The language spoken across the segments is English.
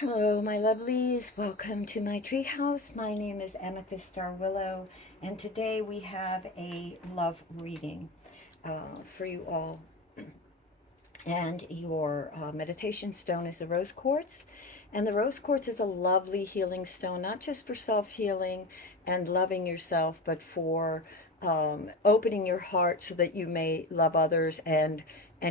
Hello, my lovelies. Welcome to my treehouse. My name is Amethyst Star Willow, and today we have a love reading for you all. And your meditation stone is the rose quartz. And the rose quartz is a lovely healing stone, not just for self healing and loving yourself, but for opening your heart so that you may love others and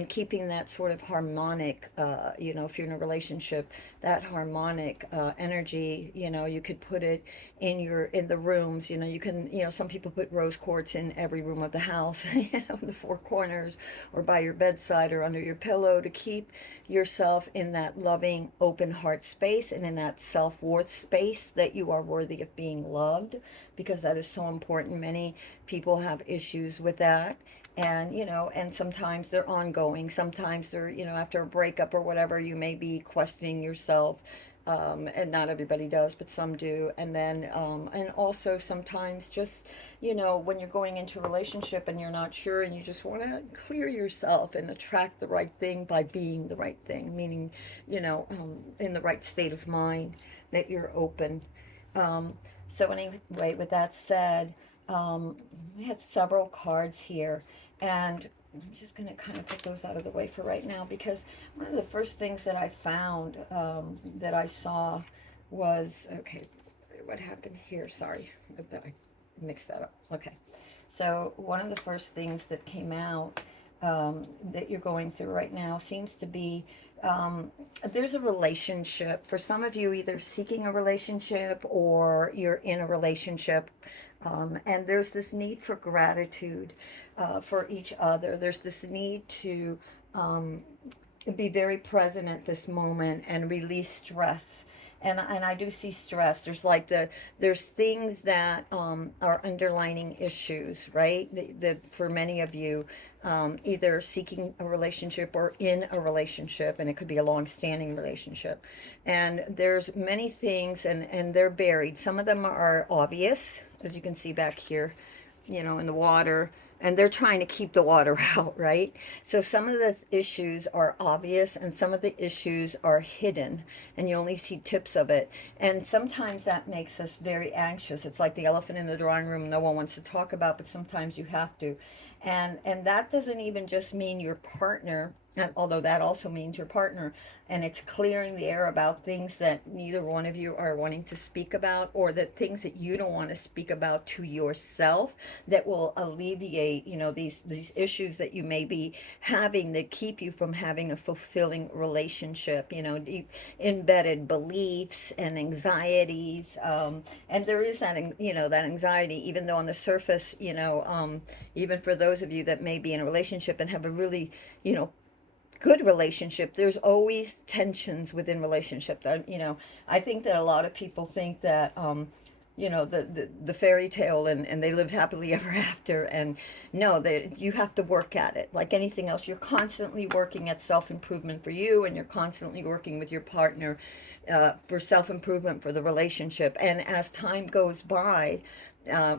keeping that sort of harmonic, if you're in a relationship, that harmonic energy, you could put it in the rooms. You can, some people put rose quartz in every room of the house, in the four corners, or by your bedside or under your pillow, to keep yourself in that loving open heart space and in that self-worth space, that you are worthy of being loved, because that is so important. Many people have issues with that, and sometimes they're ongoing. Sometimes they're, after a breakup or whatever, you may be questioning yourself. And not everybody does, but some do. And also sometimes just, when you're going into a relationship and you're not sure and you just want to clear yourself and attract the right thing by being the right thing, meaning, in the right state of mind, that you're open. Um, so anyway, with that said, we have several cards here, and I'm just going to kind of put those out of the way for right now, because one of the first things that I found, that I saw, was, okay, what happened here? Sorry, I mixed that up. Okay. So one of the first things that came out, that you're going through right now, seems to be, there's a relationship. For some of you, either seeking a relationship or you're in a relationship, and there's this need for gratitude for each other. There's this need to be very present at this moment and release stress. And I do see stress. There's things that are underlining issues, right? That for many of you, either seeking a relationship or in a relationship, and it could be a long-standing relationship. And there's many things, and they're buried. Some of them are obvious, as you can see back here, in the water, and they're trying to keep the water out, right? So some of the issues are obvious and some of the issues are hidden, and you only see tips of it. And sometimes that makes us very anxious. It's like the elephant in the drawing room no one wants to talk about, but sometimes you have to. And that doesn't even just mean your partner, although that also means your partner. And it's clearing the air about things that neither one of you are wanting to speak about, or that things that you don't want to speak about to yourself, that will alleviate, these issues that you may be having, that keep you from having a fulfilling relationship, deep embedded beliefs and anxieties. And there is that, that anxiety, even though on the surface, even for those of you that may be in a relationship and have a really, good relationship, there's always tensions within relationship. That, I think that a lot of people think that, the fairy tale, and they lived happily ever after. And no, you have to work at it like anything else. You're constantly working at self-improvement for you, and you're constantly working with your partner, for self-improvement for the relationship. And as time goes by,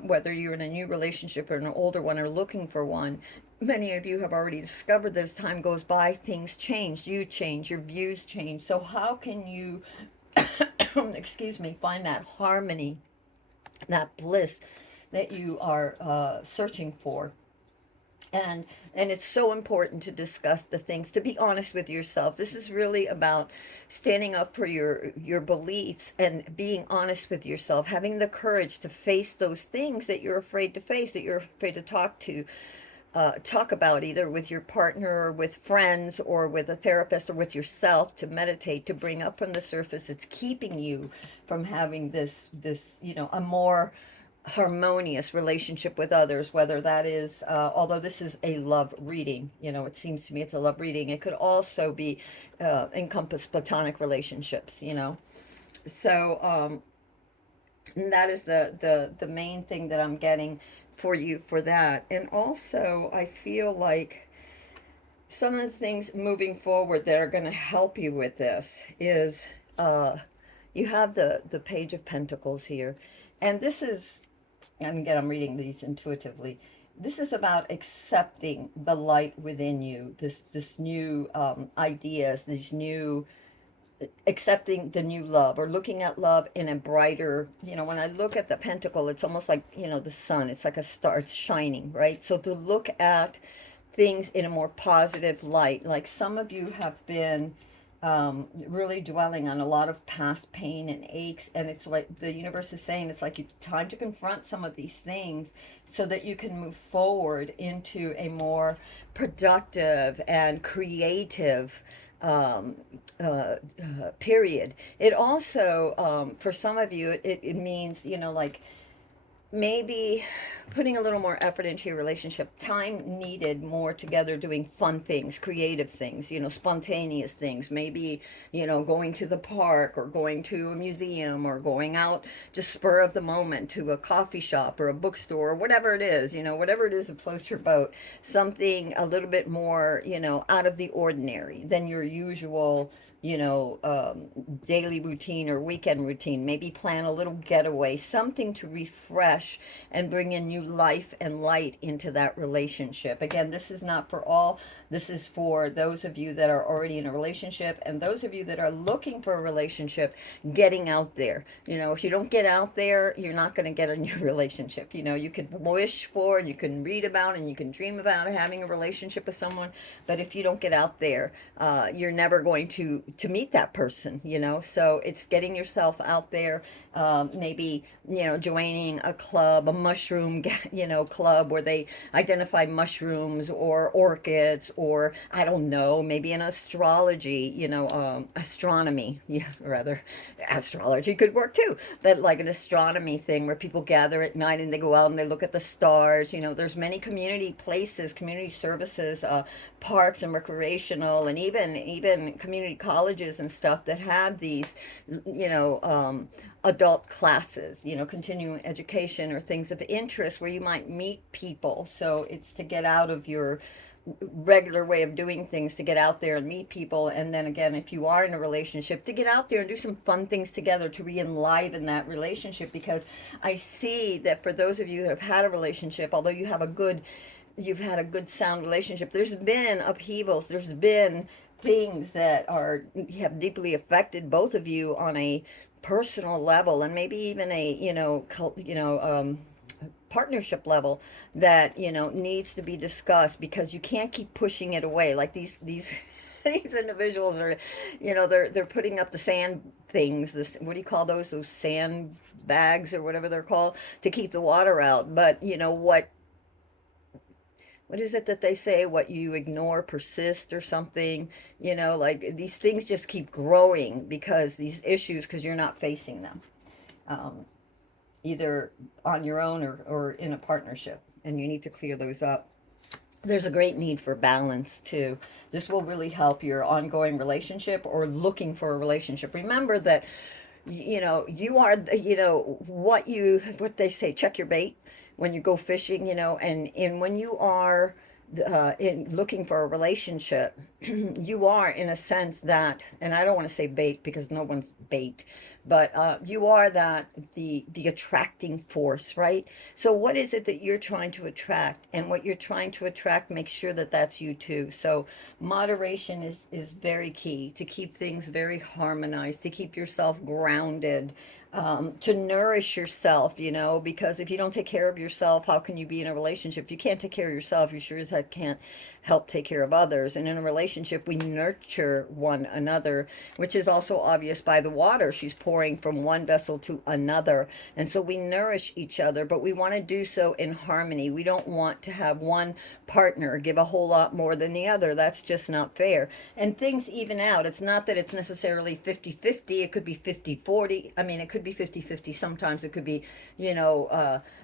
whether you're in a new relationship or an older one or looking for one, many of you have already discovered that as time goes by, things change, you change, your views change. So how can you, excuse me, find that harmony, that bliss that you are searching for? And it's so important to discuss the things, to be honest with yourself. This is really about standing up for your beliefs and being honest with yourself, having the courage to face those things that you're afraid to face, that you're afraid to talk about, either with your partner or with friends or with a therapist or with yourself, to meditate, to bring up from the surface. It's keeping you from having this a more harmonious relationship with others, whether that is, although this is a love reading, it seems to me it's a love reading. It could also be, encompass platonic relationships. So that is the main thing that I'm getting for you for that. And also, I feel like some of the things moving forward that are going to help you with this is, you have the Page of Pentacles here. And this is, and again, I'm reading these intuitively. This is about accepting the light within you, this new ideas, these new accepting the new love, or looking at love in a brighter, when I look at the pentacle, it's almost like, the sun, it's like a star, it's shining, right? So to look at things in a more positive light, like some of you have been really dwelling on a lot of past pain and aches, and it's like the universe is saying it's like it's time to confront some of these things so that you can move forward into a more productive and creative um, period. It also, for some of you, it means, like maybe putting a little more effort into your relationship, time needed more together, doing fun things, creative things, spontaneous things, maybe, going to the park, or going to a museum, or going out just spur of the moment to a coffee shop or a bookstore, or whatever it is, whatever it is that floats your boat, something a little bit more, out of the ordinary than your usual, daily routine or weekend routine. Maybe plan a little getaway, something to refresh and bring in new life and light into that relationship. Again, this is not for all. This is for those of you that are already in a relationship, and those of you that are looking for a relationship, getting out there. If you don't get out there, you're not going to get a new relationship. You could wish for, and you can read about, and you can dream about having a relationship with someone, but if you don't get out there, you're never going to meet that person. So it's getting yourself out there, maybe, joining a club, a mushroom, club where they identify mushrooms or orchids, or I don't know, maybe an astrology, astronomy, yeah, rather, astrology could work too, but like an astronomy thing where people gather at night and they go out and they look at the stars. There's many community places, community services, parks and recreational, and even community colleges and stuff that have these, adult classes, continuing education or things of interest where you might meet people. So it's to get out of your regular way of doing things, to get out there and meet people. And then again, if you are in a relationship, to get out there and do some fun things together to re-enliven that relationship. Because I see that for those of you that have had a relationship, although you've had a good sound relationship, there's been upheavals, there's been things that have deeply affected both of you on a personal level, and maybe even a, partnership level, that needs to be discussed, because you can't keep pushing it away. Like these these individuals are, they're putting up the sand things, this, what do you call those sand bags or whatever they're called, to keep the water out. But what is it that they say, what you ignore persist or something, like these things just keep growing, because these issues, because you're not facing them, um, either on your own, or in a partnership, and you need to clear those up. There's a great need for balance too. This will really help your ongoing relationship, or looking for a relationship. Remember that, you are, what they say, check your bait when you go fishing, and when you are in looking for a relationship, you are, in a sense, that, and I don't want to say bait, because no one's bait, but you are that, the attracting force, right? So what is it that you're trying to attract? And what you're trying to attract, make sure that that's you too. So moderation is very key, to keep things very harmonized, to keep yourself grounded, to nourish yourself, because if you don't take care of yourself, how can you be in a relationship? If you can't take care of yourself, you sure as heck can't help take care of others. And in a relationship, we nurture one another, which is also obvious by the water she's pouring from one vessel to another. And so we nourish each other, but we want to do so in harmony. We don't want to have one partner give a whole lot more than the other. That's just not fair. And things even out. It's not that it's necessarily 50-50. It could be 50-40. I mean, it could be 50-50. Sometimes it could be,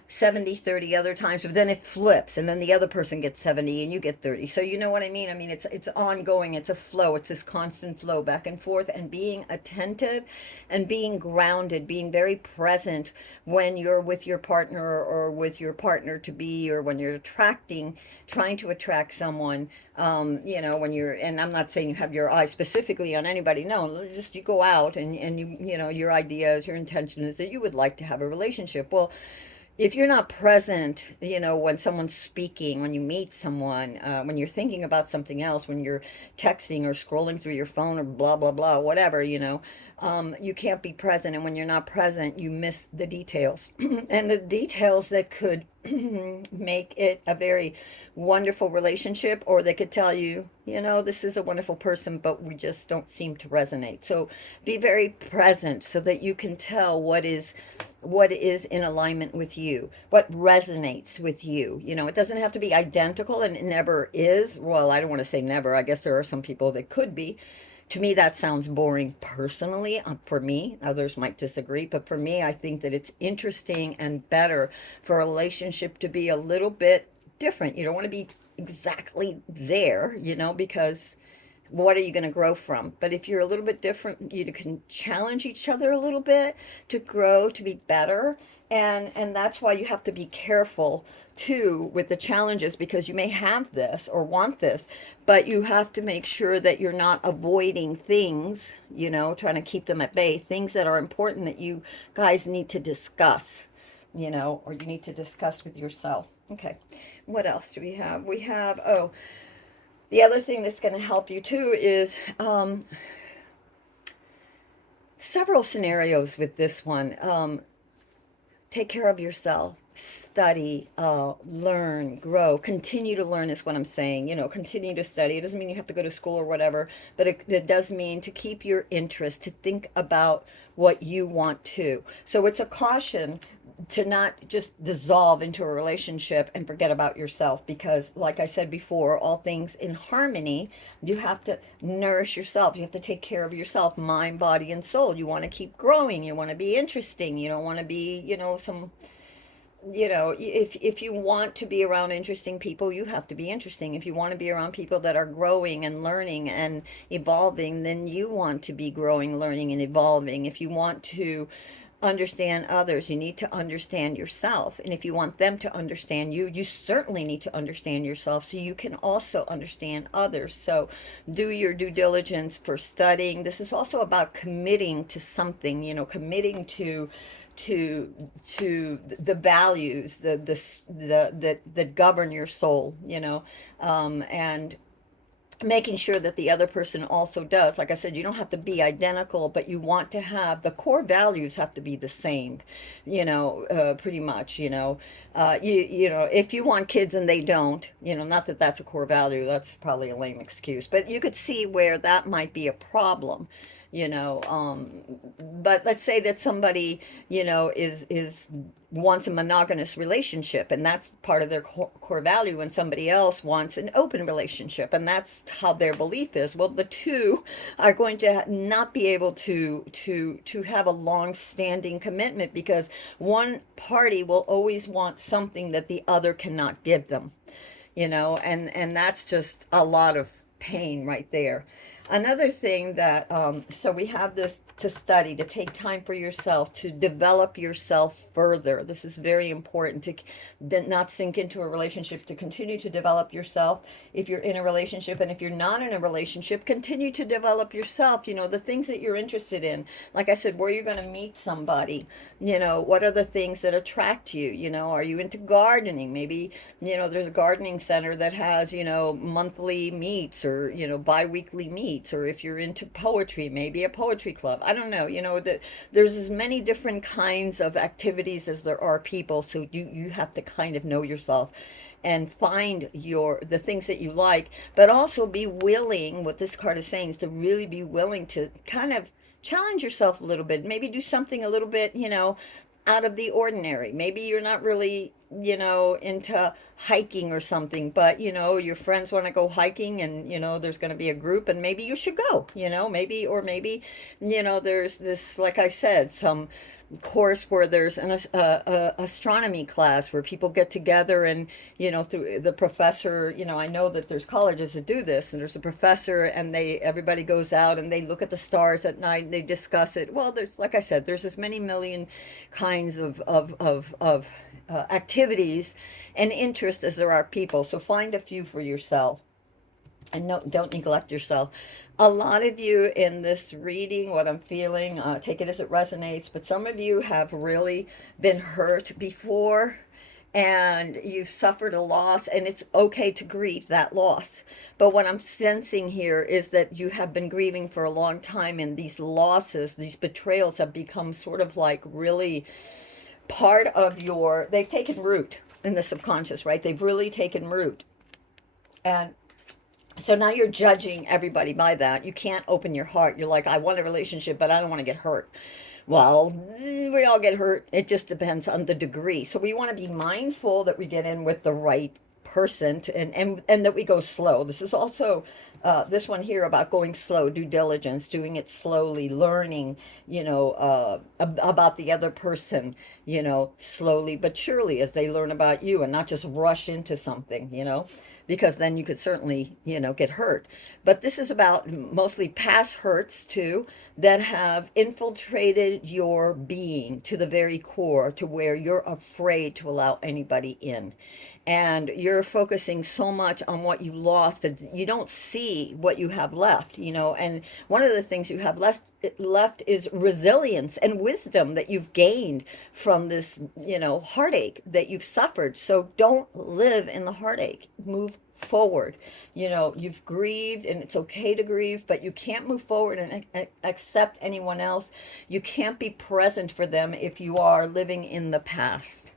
70-30 other times, but then it flips, and then the other person gets 70 and you get 30. So you know what I mean? I mean, it's ongoing. It's a flow. It's this constant flow back and forth, and being attentive and being grounded, being very present when you're with your partner, or with your partner to be, or when you're trying to attract someone, when you're, and I'm not saying you have your eyes specifically on anybody. No, just you go out, and your ideas, your intention is that you would like to have a relationship. Well, if you're not present, when someone's speaking, when you meet someone, when you're thinking about something else, when you're texting or scrolling through your phone or blah, blah, blah, whatever, you can't be present. And when you're not present, you miss the details. And the details that could make it a very wonderful relationship, or they could tell you, this is a wonderful person, but we just don't seem to resonate. So be very present so that you can tell what is in alignment with you, what resonates with you. It doesn't have to be identical, and it never is. Well, I don't want to say never. I guess there are some people that could be. To me, that sounds boring personally. For me, others might disagree, but for me, I think that it's interesting and better for a relationship to be a little bit different. You don't want to be exactly there, because what are you going to grow from? But if you're a little bit different, you can challenge each other a little bit to grow, to be better. And that's why you have to be careful too with the challenges, because you may have this or want this, but you have to make sure that you're not avoiding things, trying to keep them at bay, things that are important that you guys need to discuss, or you need to discuss with yourself. Okay. What else do we have? We have, oh, the other thing that's going to help you too is several scenarios with this one. Take care of yourself, study, learn, grow, continue to learn is what I'm saying. Continue to study. It doesn't mean you have to go to school or whatever, but it does mean to keep your interest, to think about what you want to. So it's a caution to not just dissolve into a relationship and forget about yourself, because like I said before, all things in harmony, you have to nourish yourself, you have to take care of yourself, mind, body, and soul. You want to keep growing, you want to be interesting, you don't want to be, some, if you want to be around interesting people, you have to be interesting. If you want to be around people that are growing and learning and evolving, then you want to be growing, learning, and evolving. If you want to understand others, you need to understand yourself. And if you want them to understand you, you certainly need to understand yourself so you can also understand others. So do your due diligence for studying. This is also about committing to something, committing to the values, that govern your soul, and making sure that the other person also does. Like I said, you don't have to be identical, but you want to have the core values have to be the same, pretty much. If you want kids and they don't, not that that's a core value, that's probably a lame excuse, but you could see where that might be a problem. But let's say that somebody, is wants a monogamous relationship, and that's part of their core value, and somebody else wants an open relationship, and that's how their belief is. Well, the two are going to not be able to have a long-standing commitment, because one party will always want something that the other cannot give them, and that's just a lot of pain right there. Another thing that, so we have this to study, to take time for yourself, to develop yourself further. This is very important to not sink into a relationship, to continue to develop yourself if you're in a relationship. And if you're not in a relationship, continue to develop yourself, the things that you're interested in. Like I said, where you're going to meet somebody, what are the things that attract you? Are you into gardening? Maybe, there's a gardening center that has, monthly meets, or, bi-weekly meets. Or if you're into poetry, maybe a poetry club. I don't know. That there's as many different kinds of activities as there are people. So you have to kind of know yourself and find the things that you like, but also be willing. What this card is saying is to really be willing to kind of challenge yourself a little bit. Maybe do something a little bit, out of the ordinary. Maybe you're not really, into hiking or something, but, your friends want to go hiking, and, there's going to be a group, and maybe you should go, maybe, or maybe, there's this, like I said, some course where there's an astronomy class where people get together, and through the professor, I know that there's colleges that do this, and there's a professor, and everybody goes out and they look at the stars at night and they discuss it. Well, there's, like I said, there's as many million kinds of activities and interests as there are people, so find a few for yourself. And no, don't neglect yourself. A lot of you in this reading, what I'm feeling, take it as it resonates, but some of you have really been hurt before and you've suffered a loss, and it's okay to grieve that loss. But what I'm sensing here is that you have been grieving for a long time, and these losses, these betrayals have become sort of like really part of your, they've taken root in the subconscious, right? They've really taken root. And so now you're judging everybody by that. You can't open your heart. You're like, I want a relationship, but I don't want to get hurt. Well, we all get hurt. It just depends on the degree. So we want to be mindful that we get in with the right person to, and that we go slow. This is also this one here about going slow, due diligence, doing it slowly, learning, about the other person, slowly but surely as they learn about you, and not just rush into something, because then you could certainly, get hurt. But this is about mostly past hurts too that have infiltrated your being to the very core, to where you're afraid to allow anybody in. And you're focusing so much on what you lost that you don't see what you have left, and one of the things you have left is resilience and wisdom that you've gained from this, heartache that you've suffered. So don't live in the heartache. Move forward. You've grieved, and it's okay to grieve, but you can't move forward and accept anyone else. You can't be present for them if you are living in the past.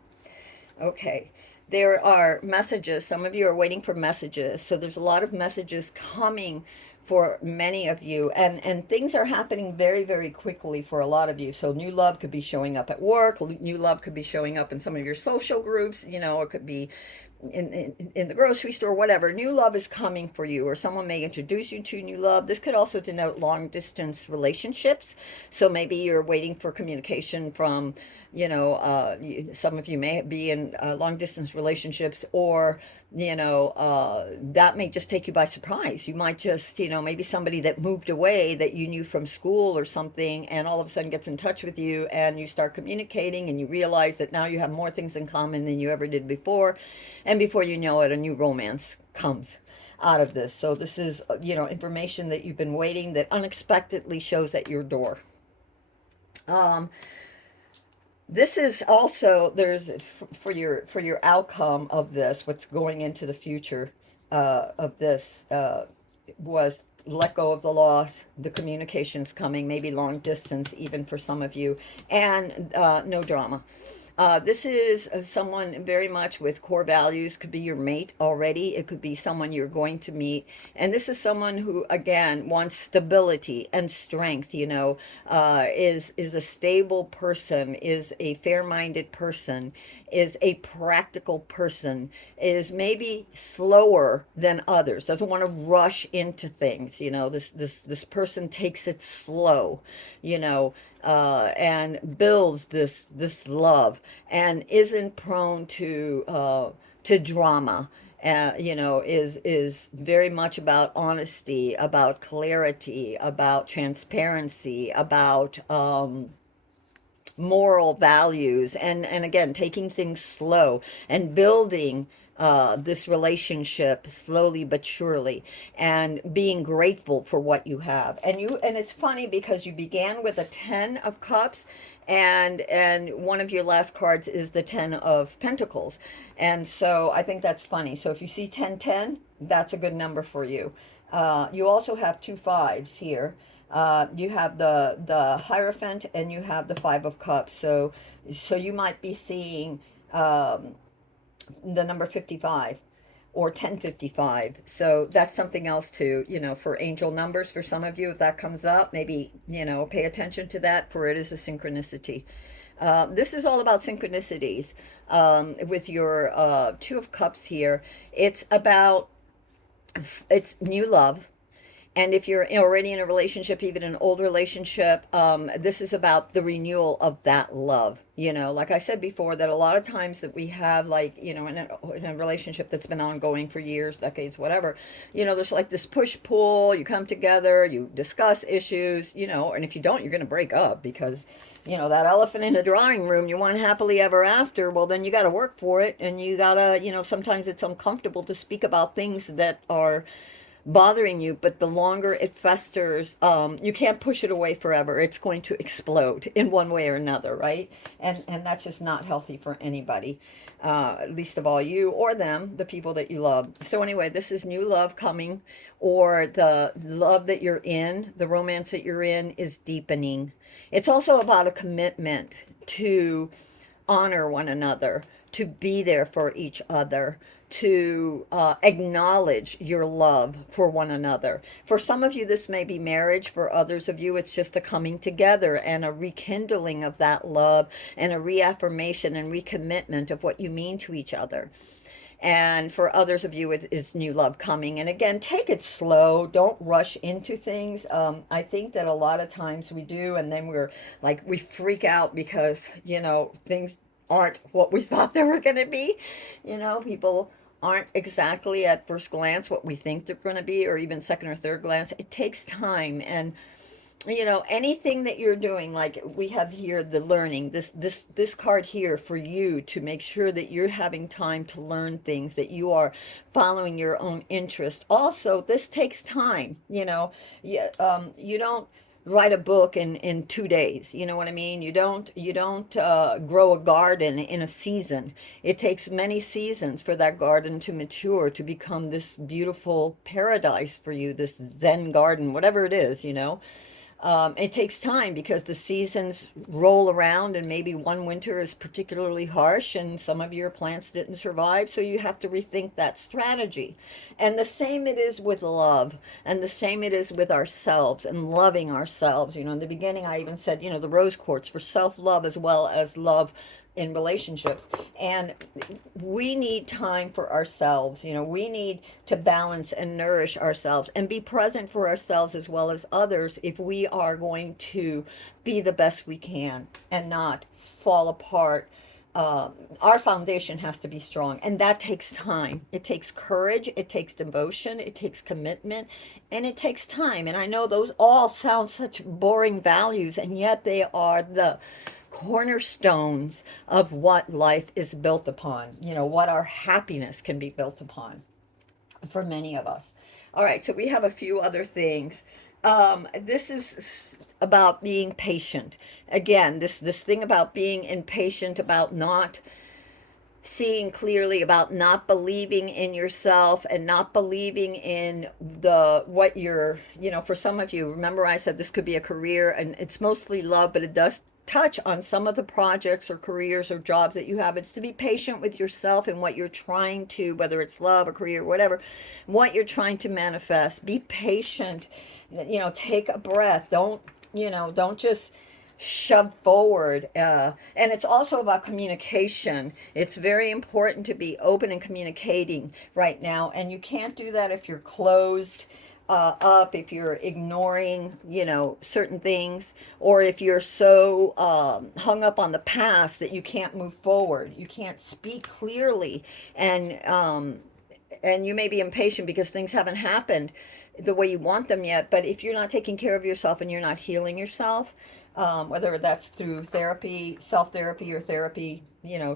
Okay. There are messages. Some of you are waiting for messages. So there's a lot of messages coming for many of you. And things are happening very, very quickly for a lot of you. So new love could be showing up at work. New love could be showing up in some of your social groups. It could be in the grocery store, whatever. New love is coming for you, or someone may introduce you to new love. This could also denote long distance relationships. So maybe you're waiting for communication from, some of you may be in long distance relationships, or that may just take you by surprise. You might just, maybe somebody that moved away that you knew from school or something, and all of a sudden gets in touch with you, and you start communicating, and you realize that now you have more things in common than you ever did before. And before you know it, a new romance comes out of this. So this is, information that you've been waiting, that unexpectedly shows at your door. This is also, there's for your outcome of this, what's going into the future of this, was let go of the loss, the communications coming, maybe long distance even for some of you, and no drama. This is someone very much with core values. Could be your mate already. It could be someone you're going to meet. And this is someone who, again, wants stability and strength, is a stable person, is a fair-minded person, is a practical person, is maybe slower than others, doesn't want to rush into things. This person takes it slow, and builds this love, and isn't prone to drama. Is very much about honesty, about clarity, about transparency, about moral values, and again, taking things slow and building this relationship slowly but surely, and being grateful for what you have. And it's funny because you began with a 10 of cups, and one of your last cards is the 10 of pentacles. And so I think that's funny. So if you see 1010, that's a good number for you. You also have two fives here. You have the Hierophant, and you have the Five of Cups. So you might be seeing the number 55 or 1055. So that's something else to, for angel numbers for some of you. If that comes up, maybe, pay attention to that, for it is a synchronicity. This is all about synchronicities. With your Two of Cups here, it's new love. And if you're already in a relationship, even an old relationship, this is about the renewal of that love. Like I said before, that a lot of times that we have, like, in a relationship that's been ongoing for years, decades, whatever, there's like this push-pull. You come together, you discuss issues, and if you don't, you're going to break up because, that elephant in the drawing room, you want happily ever after. Well, then you got to work for it. And you got to, sometimes it's uncomfortable to speak about things that are bothering you, but the longer it festers, you can't push it away forever. It's going to explode in one way or another, right? And that's just not healthy for anybody, least of all you or them, the people that you love. So anyway, this is new love coming, or the love that you're in, the romance that you're in is deepening. It's also about a commitment to honor one another, to be there for each other, to acknowledge your love for one another. For some of you, this may be marriage. For others of you, it's just a coming together and a rekindling of that love and a reaffirmation and recommitment of what you mean to each other. And for others of you, it is new love coming. And again, take it slow. Don't rush into things. I think that a lot of times we do, and then we're like, we freak out because, things aren't what we thought they were going to be. People aren't exactly at first glance what we think they're going to be, or even second or third glance. It takes time. And anything that you're doing, like we have here, the learning, this card here for you to make sure that you're having time to learn things, that you are following your own interest. Also, this takes time. You don't write a book in 2 days. You know what I mean? You don't grow a garden in a season. It takes many seasons for that garden to mature, to become this beautiful paradise for you, this Zen garden, whatever it is. It takes time because the seasons roll around, and maybe one winter is particularly harsh and some of your plants didn't survive, so you have to rethink that strategy. And the same it is with love, and the same it is with ourselves and loving ourselves. In the beginning, I even said, the rose quartz for self-love as well as love in relationships. And we need time for ourselves. We need to balance and nourish ourselves and be present for ourselves as well as others if we are going to be the best we can and not fall apart. Our foundation has to be strong, and that takes time. It takes courage, it takes devotion, it takes commitment, and it takes time. And I know those all sound such boring values, and yet they are the cornerstones of what life is built upon, what our happiness can be built upon for many of us. All right, so we have a few other things. This is about being patient. Again, this thing about being impatient, about not seeing clearly, about not believing in yourself and not believing in what you're, for some of you, remember I said this could be a career, and it's mostly love, but it does touch on some of the projects or careers or jobs that you have. It's to be patient with yourself and what you're trying to, whether it's love or career, whatever, what you're trying to manifest. Be patient. Take a breath. Don't just shove forward. And it's also about communication. It's very important to be open and communicating right now. And you can't do that if you're closed up, if you're ignoring, certain things, or if you're so hung up on the past that you can't move forward. You can't speak clearly. And you may be impatient because things haven't happened the way you want them yet. But if you're not taking care of yourself and you're not healing yourself, whether that's through therapy, self-therapy, or therapy,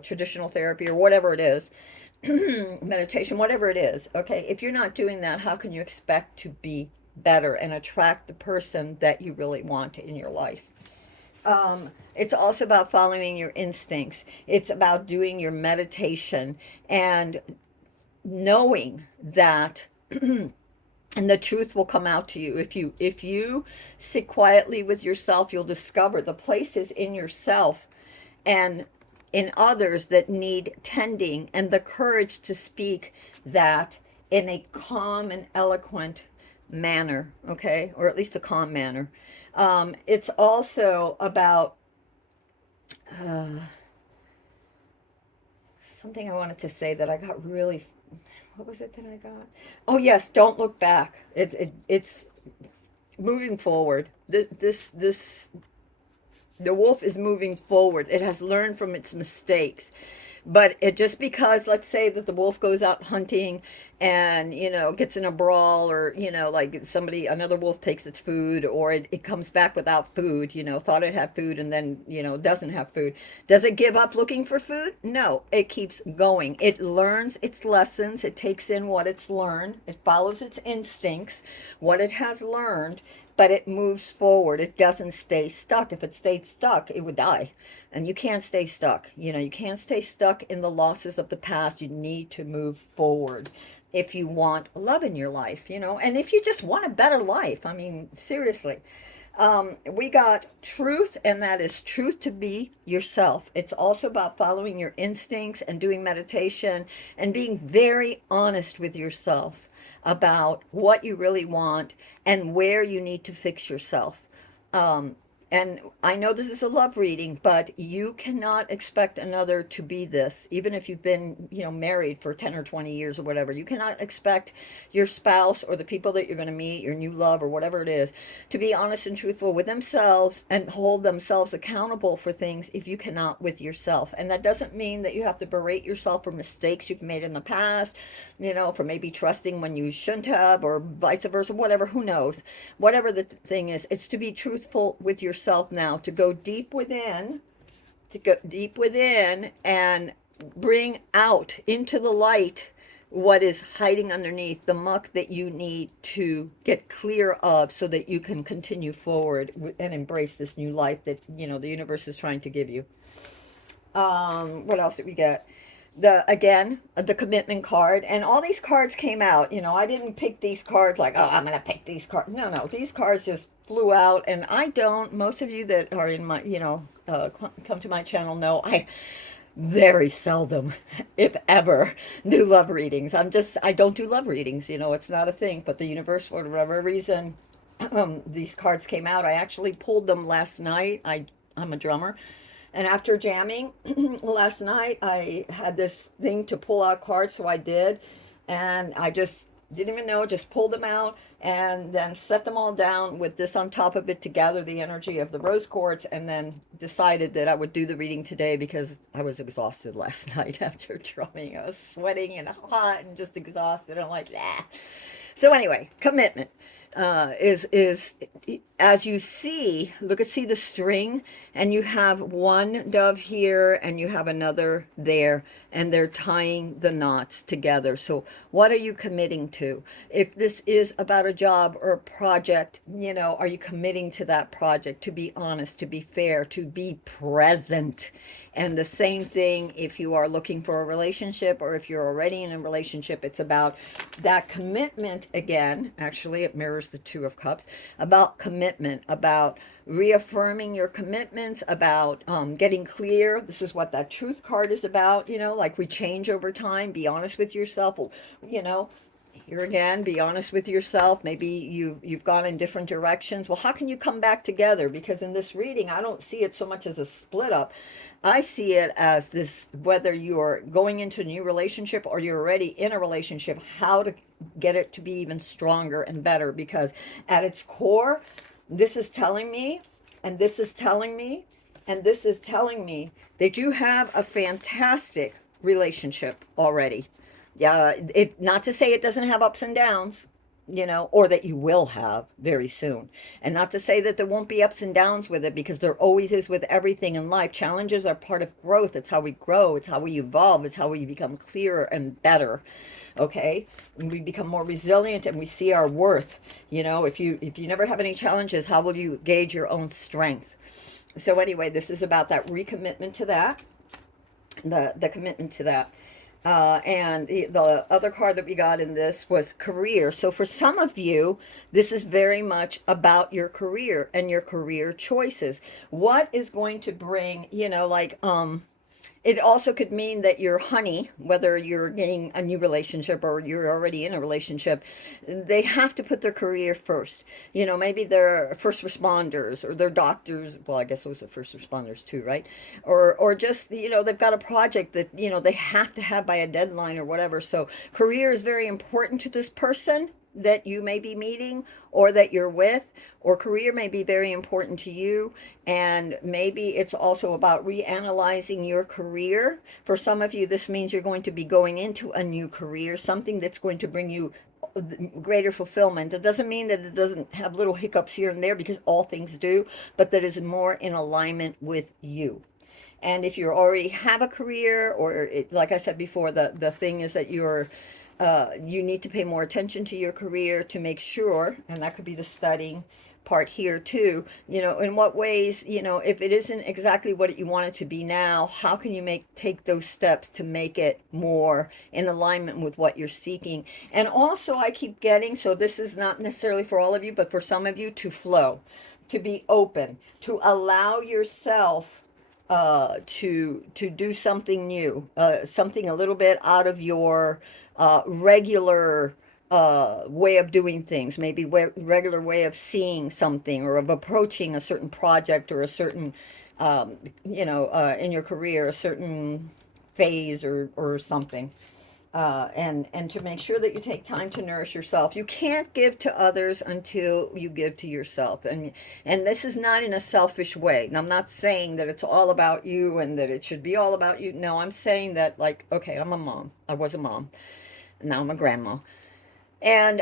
traditional therapy, or whatever it is, meditation, whatever it is, okay, if you're not doing that, how can you expect to be better and attract the person that you really want in your life? It's also about following your instincts. It's about doing your meditation and knowing that and the truth will come out to you. If you sit quietly with yourself, you'll discover the places in yourself and in others that need tending, and the courage to speak that in a calm and eloquent manner, okay, or at least a calm manner. It's also about something I wanted to say that I got really, what was it that I got? Oh yes, don't look back. It's moving forward. The wolf is moving forward. It has learned from its mistakes. But it just because, let's say that the wolf goes out hunting and, gets in a brawl, or, like somebody, another wolf takes its food, or it comes back without food, thought it had food and then, doesn't have food. Does it give up looking for food? No, it keeps going. It learns its lessons. It takes in what it's learned. It follows its instincts, what it has learned, but it moves forward. It doesn't stay stuck. If it stayed stuck, it would die. And you can't stay stuck. You can't stay stuck in the losses of the past. You need to move forward if you want love in your life, and if you just want a better life. I mean, seriously. We got truth, and that is truth to be yourself. It's also about following your instincts and doing meditation and being very honest with yourself about what you really want and where you need to fix yourself. Um, and I know this is a love reading, but you cannot expect another to be this, even if you've been, married for 10 or 20 years or whatever. You cannot expect your spouse or the people that you're going to meet, your new love or whatever it is, to be honest and truthful with themselves and hold themselves accountable for things if you cannot with yourself. And that doesn't mean that you have to berate yourself for mistakes you've made in the past, for maybe trusting when you shouldn't have, or vice versa, whatever, who knows. Whatever the thing is, it's to be truthful with yourself now, to go deep within and bring out into the light what is hiding underneath the muck that you need to get clear of, so that you can continue forward and embrace this new life that the universe is trying to give you. What else did we get? The commitment card, and all these cards came out. I didn't pick these cards like, oh, I'm gonna pick these cards. No, these cards just flew out. And I don't, most of you that are in my, come to my channel know I very seldom, if ever, do love readings. I don't do love readings. It's not a thing. But the universe, for whatever reason, these cards came out. I actually pulled them last night. I'm a drummer. And after jamming last night, I had this thing to pull out cards, so I did. And I just didn't even know, just pulled them out and then set them all down with this on top of it to gather the energy of the rose quartz, and then decided that I would do the reading today because I was exhausted last night after drumming. I was sweating and hot and just exhausted. I'm like, ah. So anyway, commitment is as you see, see the string, and you have one dove here and you have another there, and they're tying the knots together. So what are you committing to? If this is about a job or a project, are you committing to that project, to be honest, to be fair, to be present? And the same thing if you are looking for a relationship, or if you're already in a relationship. It's about that commitment again. Actually, it mirrors the Two of Cups, about commitment, about reaffirming your commitments, about getting clear. This is what that truth card is about. Like, we change over time. Be honest with yourself. you know Here again, be honest with yourself. Maybe you've gone in different directions. Well, how can you come back together? Because in this reading, I don't see it so much as a split up. I see it as this, whether you're going into a new relationship or you're already in a relationship, how to get it to be even stronger and better. Because at its core, this is telling me, and this is telling me, and this is telling me that you have a fantastic relationship already. Yeah, not to say it doesn't have ups and downs, or that you will have very soon. And not to say that there won't be ups and downs with it, because there always is with everything in life. Challenges are part of growth. It's how we grow. It's how we evolve. It's how we become clearer and better. Okay? And we become more resilient, and we see our worth. If you never have any challenges, how will you gauge your own strength? So anyway, this is about that recommitment to that, the commitment to that. And the other card that we got in this was career. So for some of you, this is very much about your career and your career choices. What is going to bring, it also could mean that your honey, whether you're getting a new relationship or you're already in a relationship, they have to put their career first. Maybe they're first responders, or they're doctors. Well, I guess those are first responders too, right? Or just, they've got a project that, they have to have by a deadline or whatever. So career is very important to this person. that you may be meeting or that you're with, or career may be very important to you. And maybe it's also about reanalyzing your career. For some of you, this means you're going to be going into a new career, something that's going to bring you greater fulfillment. That doesn't mean that it doesn't have little hiccups here and there, because all things do, but that is more in alignment with you. And if you already have a career, or like I said before, the thing is that you need to pay more attention to your career to make sure, and that could be the studying part here too, in what ways, if it isn't exactly what you want it to be now, how can you take those steps to make it more in alignment with what you're seeking. And also, I keep getting, so this is not necessarily for all of you, but for some of you, to flow, to be open, to allow yourself to do something new, something a little bit out of your regular way of doing things, maybe regular way of seeing something, or of approaching a certain project, or a certain, in your career, a certain phase, or something. And to make sure that you take time to nourish yourself. You can't give to others until you give to yourself. And this is not in a selfish way. And I'm not saying that it's all about you and that it should be all about you. No, I'm saying that, like, okay, I'm a mom. I was a mom. Now I'm a grandma. And,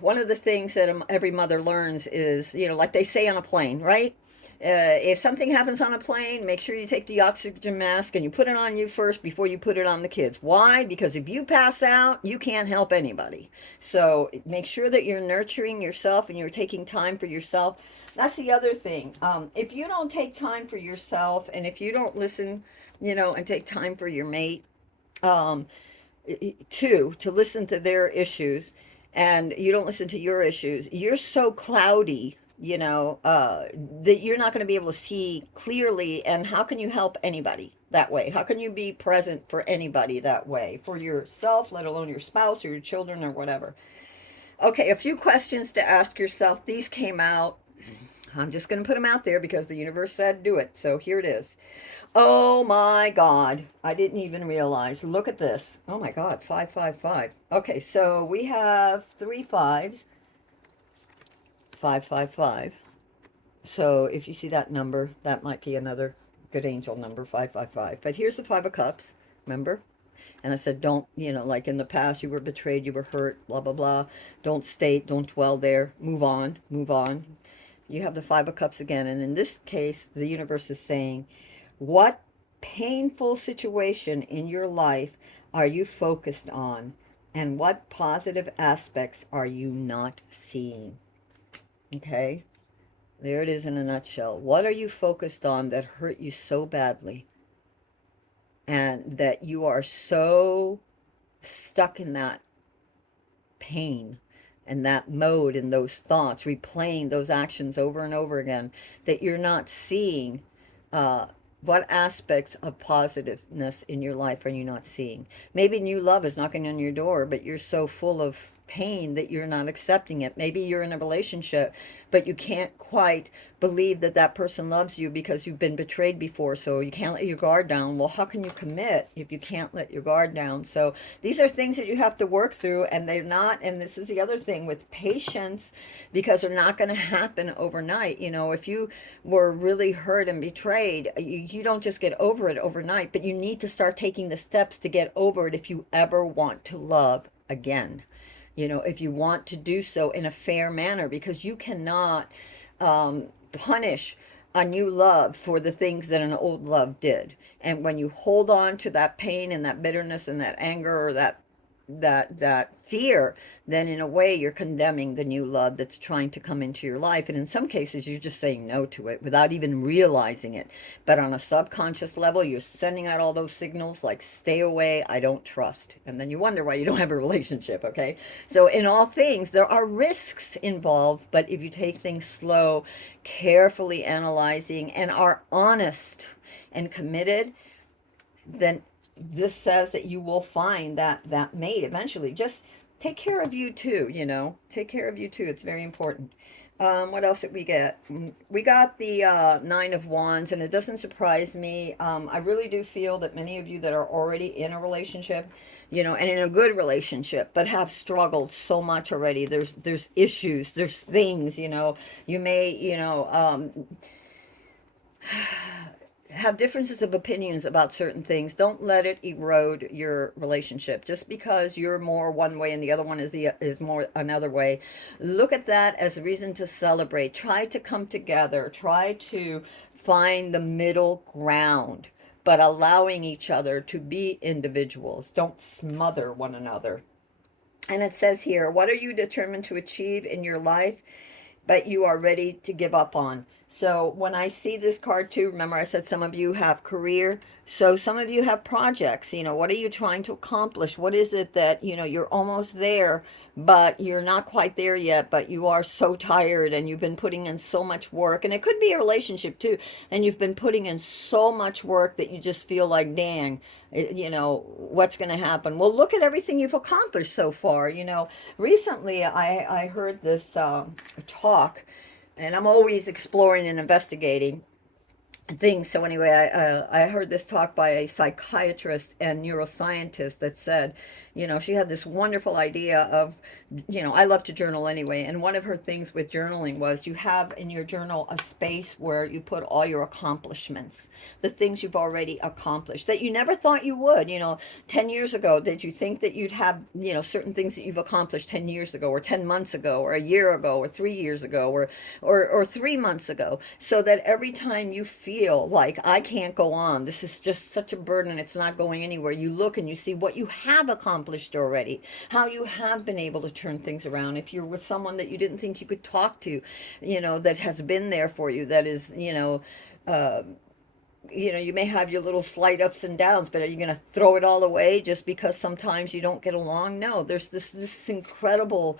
one of the things that every mother learns is, like they say on a plane, right? If something happens on a plane, make sure you take the oxygen mask and you put it on you first before you put it on the kids. Why? Because if you pass out, you can't help anybody. So make sure that you're nurturing yourself and you're taking time for yourself. That's the other thing. If you don't take time for yourself, and if you don't listen, and take time for your mate, um, to listen to their issues, and you don't listen to your issues, you're so cloudy, that you're not going to be able to see clearly. And how can you help anybody that way? How can you be present for anybody that way, for yourself, let alone your spouse or your children or whatever? Okay, a few questions to ask yourself. These came out, I'm just going to put them out there because the universe said do it. So here it is. Oh my God. I didn't even realize. Look at this. Oh my God. 555. Okay, so we have 3 5s. 555. So if you see that number, that might be another good angel number, 555. But here's the 5 of Cups. Remember? And I said, don't, like in the past, you were betrayed, you were hurt, blah, blah, blah. Don't stay, don't dwell there. Move on, move on. You have the 5 of Cups again. And in this case, the universe is saying, what painful situation in your life are you focused on? And what positive aspects are you not seeing? Okay, there it is in a nutshell. What are you focused on that hurt you so badly? And that you are so stuck in that pain and that mode and those thoughts, replaying those actions over and over again, that you're not seeing uh, what aspects of positiveness in your life are you not seeing? Maybe new love is knocking on your door, but you're so full of pain that you're not accepting it. Maybe you're in a relationship, but you can't quite believe that that person loves you because you've been betrayed before, so you can't let your guard down. Well, how can you commit if you can't let your guard down? So these are things that you have to work through, and they're not, and this is the other thing with patience, because they're not going to happen overnight. If you were really hurt and betrayed, you don't just get over it overnight, but you need to start taking the steps to get over it if you ever want to love again. If you want to do so in a fair manner, because you cannot punish a new love for the things that an old love did. And when you hold on to that pain and that bitterness and that anger, or that fear, then in a way you're condemning the new love that's trying to come into your life. And in some cases you're just saying no to it without even realizing it. But on a subconscious level, you're sending out all those signals like, stay away, I don't trust. And then you wonder why you don't have a relationship. Okay, so in all things there are risks involved, but if you take things slow, carefully analyzing, and are honest and committed, then this says that you will find that mate eventually. Just take care of you too. Take care of you too. It's very important. What else did we get? We got the Nine of Wands, and it doesn't surprise me. I really do feel that many of you that are already in a relationship, and in a good relationship, but have struggled so much already. There's issues, there's things, you may, have differences of opinions about certain things. Don't let it erode your relationship just because you're more one way and the other one is more another way. Look at that as a reason to celebrate. Try to come together. Try to find the middle ground, but allowing each other to be individuals. Don't smother one another. And it says here, what are you determined to achieve in your life, but you are ready to give up on? So when I see this card too, remember I said some of you have career. So some of you have projects. What are you trying to accomplish? What is it that, you're almost there, but you're not quite there yet, but you are so tired and you've been putting in so much work. And it could be a relationship too. And you've been putting in so much work that you just feel like, dang, what's going to happen? Well, look at everything you've accomplished so far. Recently I heard this talk, and I'm always exploring and investigating things. So anyway, I heard this talk by a psychiatrist and neuroscientist that said, she had this wonderful idea of, I love to journal anyway, and one of her things with journaling was you have in your journal a space where you put all your accomplishments, the things you've already accomplished that you never thought you would. 10 years ago, did you think that you'd have, certain things that you've accomplished 10 years ago or 10 months ago or a year ago or 3 years ago or 3 months ago, so that every time you feel like I can't go on, this is just such a burden, it's not going anywhere, you look and you see what you have accomplished already, how you have been able to turn things around. If you're with someone that you didn't think you could talk to, that has been there for you, that is, uh, you may have your little slight ups and downs, but are you going to throw it all away just because sometimes you don't get along? No, there's this incredible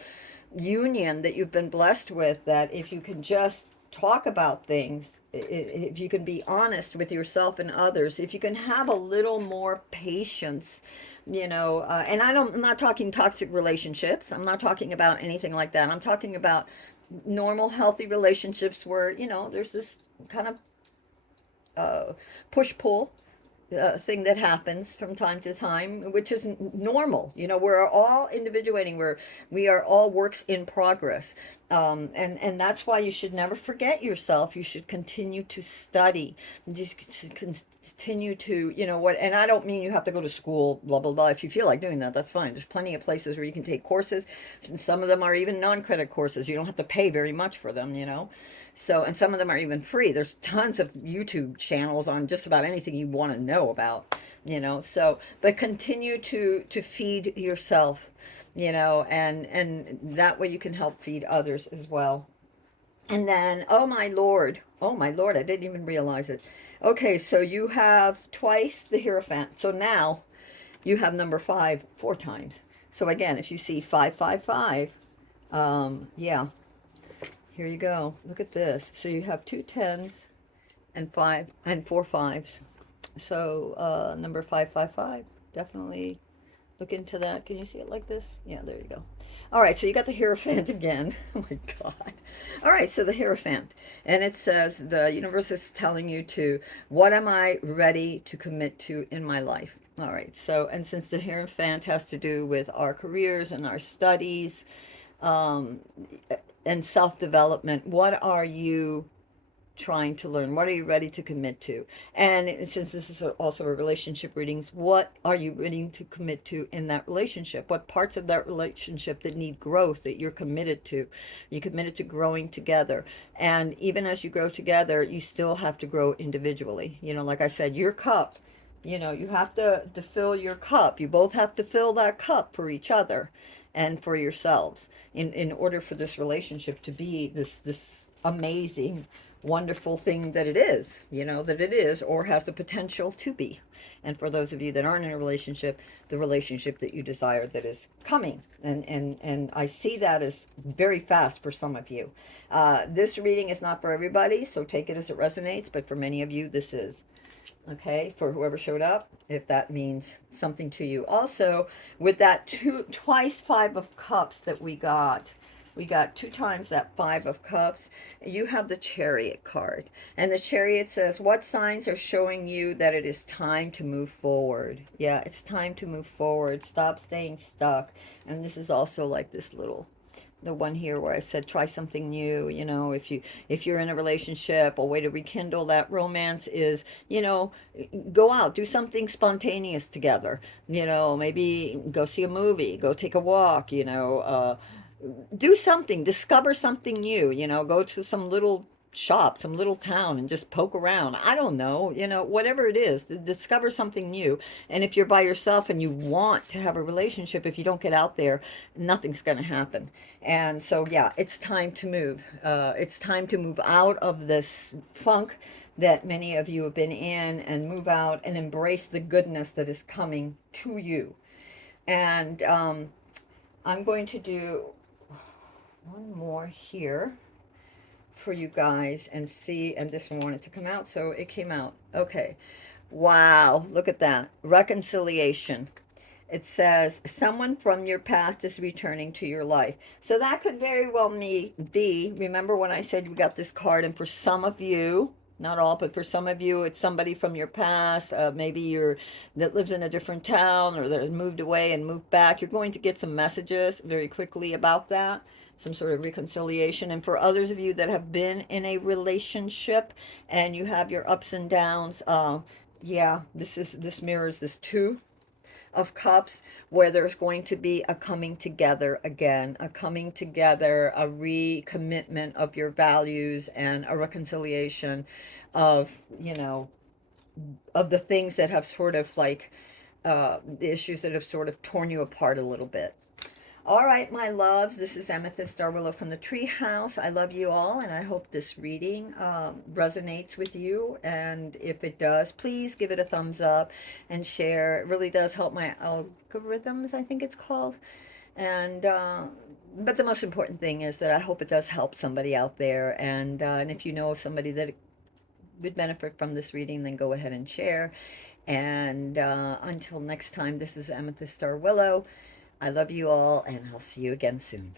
union that you've been blessed with, that if you can just talk about things, if you can be honest with yourself and others, if you can have a little more patience, and I'm not talking toxic relationships, I'm not talking about anything like that, I'm talking about normal healthy relationships where there's this kind of push pull thing that happens from time to time, which is normal. We're all individuating. We are all works in progress, and that's why you should never forget yourself. You should continue to study. You should continue to, what. And I don't mean you have to go to school, blah blah blah. If you feel like doing that, that's fine. There's plenty of places where you can take courses. Some of them are even non-credit courses. You don't have to pay very much for them. So, and some of them are even free. There's tons of YouTube channels on just about anything you want to know about, so, but continue to feed yourself, and that way you can help feed others as well. And then, oh my Lord, I didn't even realize it. Okay, so you have twice the Hierophant. So now you have number 5 4 times. So again, if you see 555, yeah, here you go. Look at this. So you have 2 10s and 4 5s. So number 555, definitely look into that. Can you see it like this? Yeah, there you go. All right, so you got the Hierophant again. Oh my God. All right, so the Hierophant. And it says the universe is telling you to, what am I ready to commit to in my life? All right, so, and since the Hierophant has to do with our careers and our studies, um, and self-development, what are you trying to learn? What are you ready to commit to? And since this is also a relationship readings, what are you ready to commit to in that relationship? What parts of that relationship that need growth that you're committed to? You're committed to growing together. And even as you grow together, you still have to grow individually. Like I said, your cup, you have to fill your cup. You both have to fill that cup for each other and for yourselves in order for this relationship to be this amazing, wonderful thing that it is, that it is, or has the potential to be. And for those of you that aren't in a relationship, the relationship that you desire that is coming. And I see that as very fast for some of you. This reading is not for everybody, so take it as it resonates, but for many of you, this is. Okay, for whoever showed up, if that means something to you. Also, with that twice 5 of cups that we got, We got 2 times that 5 of Cups. You have the Chariot card. And the Chariot says, what signs are showing you that it is time to move forward? Yeah, it's time to move forward. Stop staying stuck. And this is also like this little, the one here where I said try something new. If you're in a relationship, a way to rekindle that romance is, go out, do something spontaneous together. Maybe go see a movie, go take a walk, do something, discover something new, go to some little shop, some little town and just poke around. I don't know, whatever it is, discover something new. And if you're by yourself and you want to have a relationship, if you don't get out there, nothing's going to happen. And so, yeah, it's time to move. It's time to move out of this funk that many of you have been in and move out and embrace the goodness that is coming to you. And I'm going to do one more here for you guys and see. And this one wanted to come out, so it came out. Okay. Wow, look at that. Reconciliation. It says someone from your past is returning to your life. So that could very well be, remember when I said we got this card, and for some of you, not all, but for some of you, it's somebody from your past. Maybe you're that lives in a different town or that has moved away and moved back. You're going to get some messages very quickly about that, some sort of reconciliation. And for others of you that have been in a relationship and you have your ups and downs, yeah, this mirrors this Two of Cups, where there's going to be a coming together again, a coming together, a recommitment of your values, and a reconciliation of, of the things that have sort of like, the issues that have sort of torn you apart a little bit. All right, my loves, this is Amethyst Starwillow from the Treehouse. I love you all, and I hope this reading resonates with you. And if it does, please give it a thumbs up and share. It really does help my algorithms, I think it's called. And but the most important thing is that I hope it does help somebody out there. And if you know somebody that would benefit from this reading, then go ahead and share. And until next time, this is Amethyst Starwillow. I love you all, and I'll see you again soon.